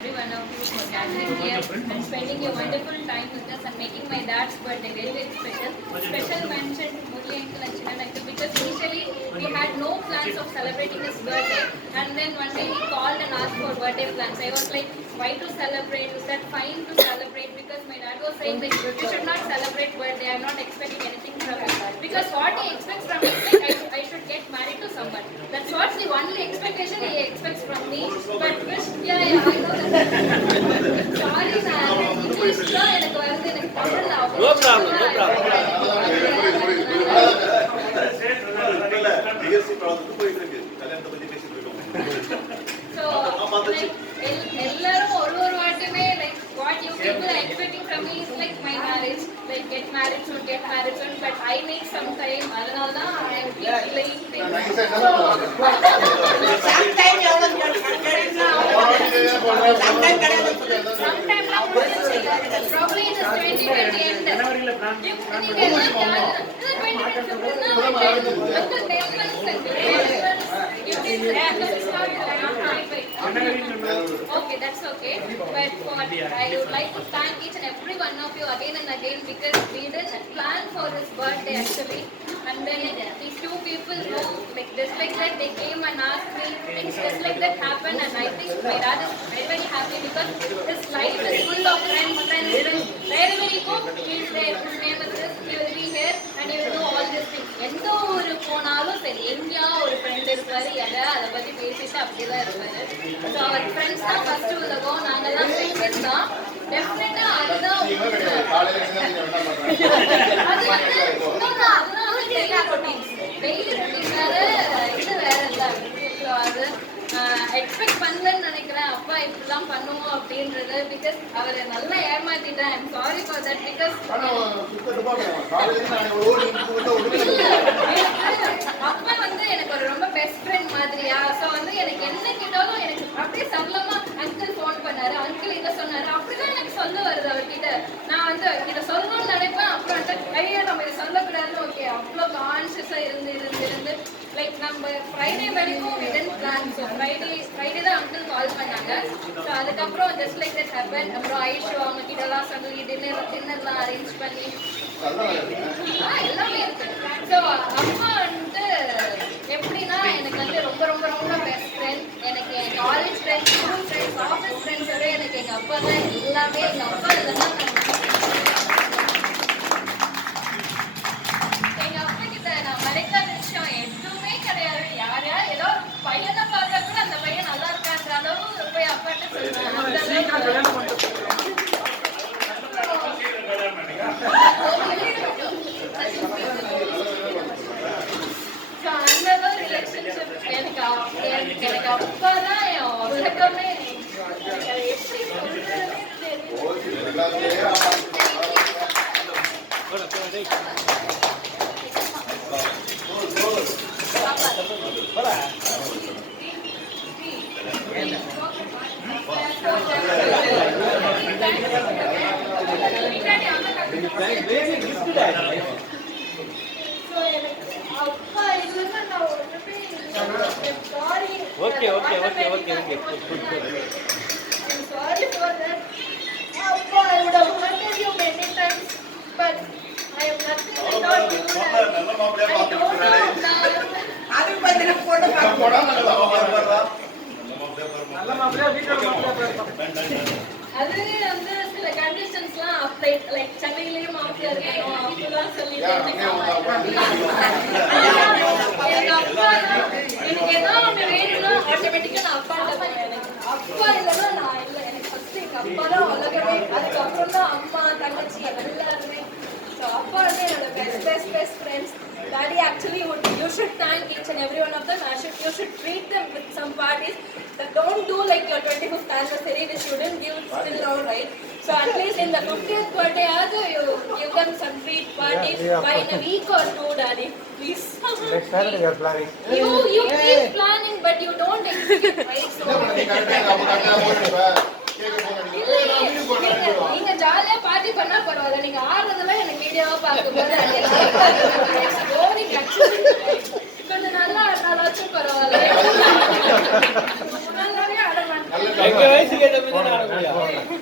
every one of you for gathering here and spending your wonderful time with us and making my dad's birthday very, very special. Special mention to Murli uncle and Chinan uncle because initially we had no plans of celebrating his birthday, and then one day he called and asked for birthday plans. I was like, why to celebrate? Is that fine to celebrate? Because my dad was saying that you should not celebrate birthday. I'm not expecting anything from you. Because what he expects from me is like I should get married to someone. That's what's the only expectation he expects from me. But wish, yeah, I know that. Sorry, English தான் எனக்கு வருது, எனக்கு தமிழ்ல No problem, no problem. So, like, எல்லாரும் ஒரு வாட்டியுமே like what you people are expecting from me is like my marriage, like get married soon, but I need some time. அதனால தான் I am delaying things. Sometime probably in 2020 end. நீங்க எல்லாம் okay, that's okay. But I would like to thank each and every one of you again and again because we didn't plan for his birthday actually. And then these two people know, like just like that, they came and asked me. Things just like that happened, and I think my dad is very, very happy because his life is full of friends. Wherever he goes, he is there. His name is this. He will be here, and he will do all these things. எந்த ஒரு போனாலும் சரி, எங்கேயா ஒரு friend இருப்பாரு, எதாவது அதை பத்தி பேசிட்டு அப்படிதான் இருப்பாரு. ஸோ அவர் ஃப்ரெண்ட்ஸ் தான் ஃபர்ஸ்ட் உலகம், நாங்கெல்லாம் ஃப்ரெண்ட்ஸ் தான். டெஃபினட்டா அதுதான் அது வந்து டெய்லி ரொட்டீன் வேற, இது வேற இல்ல. ஸோ அது எக்ஸ்பெக்ட் பண்ணலன்னு நினைக்கிறேன் அப்பா இப்படிலாம் பண்ணுவோம் அப்படின்றது. பிகாஸ் அவரை நல்லா ஏமாத்திட்டேன். I'm sorry for that. Because அப்பா வந்து எனக்கு ஒரு ரொம்ப பெஸ்ட் ஃப்ரெண்ட் மாதிரியா. ஸோ வந்து எனக்கு என்ன கேட்டாலும் எனக்கு அப்படியே சரளமா அங்கிள் ஃபோன் பண்ணாரு, அங்கிள் இதை சொன்னாரு, அப்படிதான் எனக்கு சொல்ல வருது அவர்கிட்ட. நான் வந்து இதை சொல்லணும்னு நினைப்பேன், அப்புறம் ஐயா நம்ம இதை சொல்லக்கூடாதுன்னு ஓகே அவ்வளோ கான்ஷியஸா இருந்து லைக் நம்ம ஃப்ரைடே வரைக்கும் விடன் பிளான். ஸோ ஃப்ரைடே தான் அங்கிள் கால் பண்ணாங்க. ஸோ அதுக்கப்புறம் ஜஸ்ட் லைக் தட் ஹேப்பன். அப்புறம் ஐஷு அவங்க கிட்டலாம் சொல்லி டின்னர்லாம் அரேஞ்ச் பண்ணி எல்லாமே இருக்கு. ஸோ அப்பா வந்துட்டு எப்படின்னா எனக்கு வந்து ரொம்ப ரொம்ப ரொம்ப பெஸ்ட் ஃப்ரெண்ட். எனக்கு என் college friends, school friends, office ஃப்ரெண்ட்ஸோட எனக்கு எங்கள் அப்பா தான் எல்லாமே. எங்கள் அப்பா இல்லைன்னா எங்கள் அப்பா கிட்ட நான் மறைக்காத விஷயம் எதுவுமே கிடையாது. யாரையா ஏதோ ஒரு பையனை பார்த்தா கூட அந்த பையன் நல்லா இருக்கான்ற அளவு போய் அப்பாட்ட சொல்லுவேன். அந்த அளவு ரிலேஷன்ஷிப் எனக்கு அப்பா தான் என் உலகமே. எப்படி சொல்றதுன்னே தெரியல. Okay. I'm sorry for that. Appa, I would have hurted you many times, but I am nothing without you. அது வந்து சில கண்டிஷன்ஸ்லாம் அப்ளை, லைக் சென்னையிலேயே மாப்பிள்ளை இருக்கணும் அப்படிலாம் சொல்லிட்டு எனக்கு ஏதாவது ஒன்று வேணும்னா ஆட்டோமேட்டிக்காக நான் அப்பாட்ட போவேன். அப்பா இல்லைன்னா நான் இல்லை. எனக்கு ஃபர்ஸ்ட் எங்கள் அப்பா தான் உலகமே. அதுக்கப்புறம் தான் அம்மா, தங்கச்சி எல்லாருமே. ஸோ அப்பா வந்து என்னோட best friends. Daddy actually you should thank each and every one of them. You should treat them with some parties. Don't do like your 25th anniversary, which you didn't give till now, right? So at least in the 50th birthday, you give them some treat parties by in a week or two, Daddy. Please. Next Saturday you are planning. You keep planning, but you don't execute, right? So நீங்க ஜாலியா party பண்ணா பரவாயில்ல. நீங்க ஆடுறதெல்லாம் எனக்கு வீடியோவா பார்க்கும்போது கொஞ்சம் நல்லா ஆடினாலாச்சும் பரவாயில்ல. நல்லாவே ஆட மாட்டேன். எங்க வயசுக்கு ஏற்ற மாதிரி நான் ஆட முடியும்.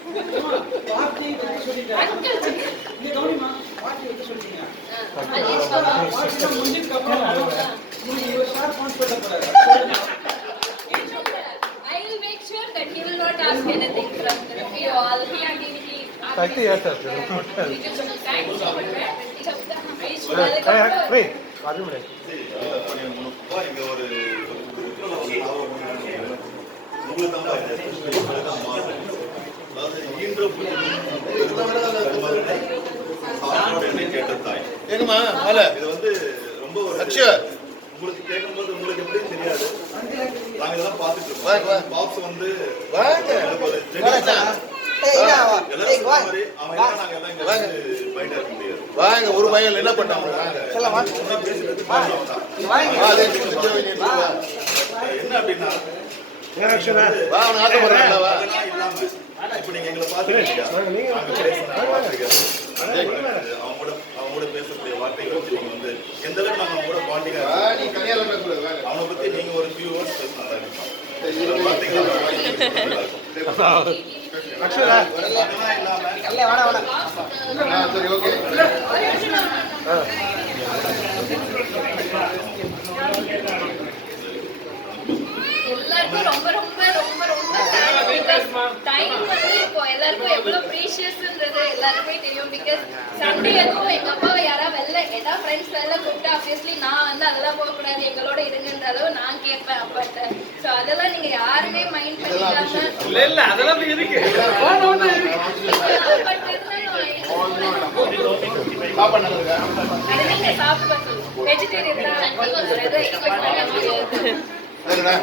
I will make sure that he will not ask anything from you all. He and he 30 years sir. Wait, அது முடியாது. இங்க ஒரு உங்களுக்கு தான் அதாவது ஈன்ற கேட்ட தாய் ஏங்கம்மா ஹலோ இது வந்து ரொம்ப ஒரு உங்களுக்கு கேட்கும்போது உங்களுக்கு எப்படியும் தெரியாது. நாங்க இதெல்லாம் பார்த்துட்டு இருக்கோம். பாக்ஸ் வந்து வாங்க ஒரு பையன் என்ன பண்ணாங்க என்ன அப்படின்னா இப்ப நீங்க எங்களை பாத்துருக்கீங்க. அவங்களோட பேசக்கூடிய வார்த்தைகள் வச்சு நீங்க வந்து எந்த அளவுக்கு நாங்க அவங்களோட பாண்டிங்க அவனை பத்தி நீங்க ஒரு ஃபியூ வேர்ட்ஸ் பேசினா சரி ஓகே எல்லாருக்கும் ரொம்ப ரொம்ப ரொம்ப ரொம்ப டைம் வந்து இப்போ எல்லாருக்கும் எவ்வளவு ப்ரீஷியஸ்ன்றது எல்லாருக்குமே தெரியும். பிகாஸ் சண்டே அதுவும் எங்க அப்பாவை யாராவது வெளில ஏதாவது ஃப்ரெண்ட்ஸ் வெளில கூப்பிட்டா ஆப்வியஸ்லி நான் வந்து அதெல்லாம் போகக்கூடாது எங்களோட இருங்கன்ற அளவு நான் கேட்பேன் அப்பாட்ட. ஸோ அதெல்லாம் நீங்க யாருமே மைண்ட் பண்ணிக்காம இல்ல அதெல்லாம் இருக்கு. பட் நீங்க சாப்பிட சொல்லுங்க. வெஜிடேரியன் தான் எதுவும் எக்ஸ்பெக்ட் பண்ண முடியாது.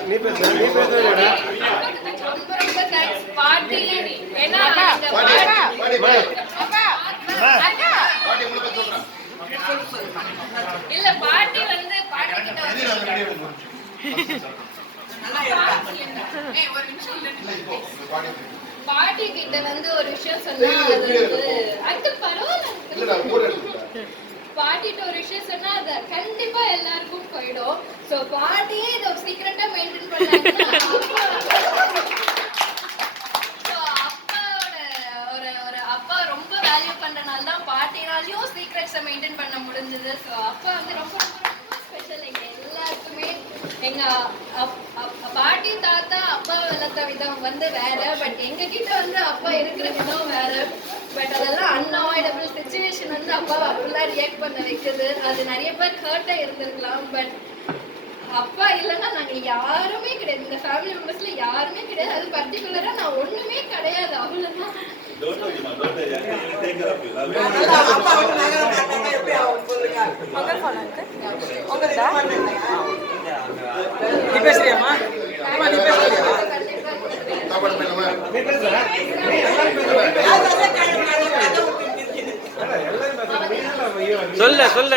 நீ பேசுறடா. ரொம்ப ரொம்ப தேங்க்ஸ் பாட்டி. ஏன்னா இல்ல பாட்டி வந்து பாட்டி கிட்ட பாட்டி கிட்ட வந்து ஒரு விஷயம் சொன்னா அது வந்து அங்கிள் பரவாயில்ல பாட்டிட்ட ஒரு விஷயம் சொன்னா அது கண்டிப்பா எல்லாருக்கும் போயிடும். சோ பாட்டியே இதை சீக்கிரட்டா மெயின்டைன் பண்ணாங்கன்னா அப்பாவோட ஒரு ஒரு அப்பா ரொம்ப வேல்யூ பண்றனால தான் பாட்டினாலையும் சீக்ரெட்ஸை மெயின்டைன் பண்ண முடிஞ்சது. ஸோ அப்பா வந்து ரொம்ப ரொம்ப ரொம்ப ஸ்பெஷல் எங்க எல்லாருக்குமே. எங்க பாட்டி தாத்தா அப்பா வளர்த்த விதம் வந்து வேற, பட் எங்க கிட்ட வந்து அப்பா இருக்கிற விதம் வேற. பட் அதெல்லாம் அன்அவாய்டபிள் சுச்சுவேஷன் வந்து அப்பாவை அப்படிலாம் ரியாக்ட் பண்ண வைக்குது. அது நிறைய பேர் ஹர்ட்டா இருந்திருக்கலாம். பட் அப்பா இல்லைன்னா நாங்க யாருமே கிடையாது. இந்த ஃபேமிலி மெம்பர்ஸ்ல யாருமே கிடையாது. அது பர்டிகுலரா நான் ஒண்ணுமே கிடையாது. அவ்வளவுதான். சொல்ல